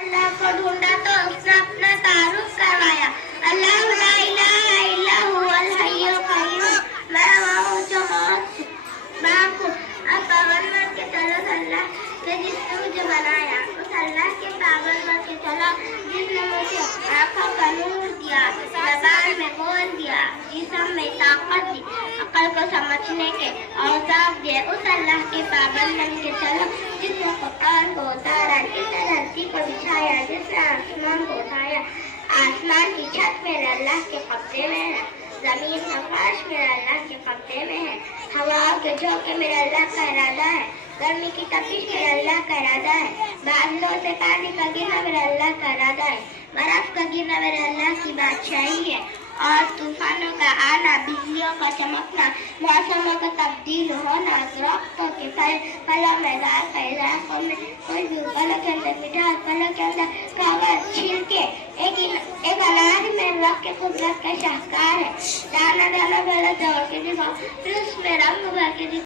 अल्लाह को ढूंढा तो उसने अपना तारुफ करवाया। अल्लाह ला इलाहा इल्ला हुवल हय्युल कय्यूम, मैं वह हूँ जो मौत से बाप हूँ। अब पावन बन के चलो अल्लाह के जिसने मुझे बनाया, उस अल्लाह के पावन बन के चलो जिसने मुझे आँखों का नूर दिया, ज़बान में बोल दिया, जिस्म में ताकत दी, अकल को समझने के औज़ार दिए। उस अल्लाह के पावन बन के चलो जिसने कुरान को उतारा, जिसने धरती को बिछाया, जिसने आसमान को उठाया। आसमान की छत मेरे अल्लाह के कब्जे में है, जमीन का फर्श मेरे अल्लाह के कब्जे में है, हवाओं के झोंके मेरे अल्लाह का इरादा है, गर्मी की तपिश मेरे अल्लाह का इरादा है, बादलों से पानी का गिरना मेरे अल्लाह का इरादा है, बर्फ का गिरना मेरे अल्लाह की बादशाही है, और तूफानों का आना, बिजलियों का चमकना, मौसमों का तब्दील होना, दरख्तों के फलों में इलाकों में कोई भी फलों के अंदर मिठास, फलों के अंदर कागज, छिलके, एक अनाज में रख के कुदरत का शाहकार है। दाना दाना पहले तोड़ के दिखाओ, फिर उसमें रंग भर के दिखाओ।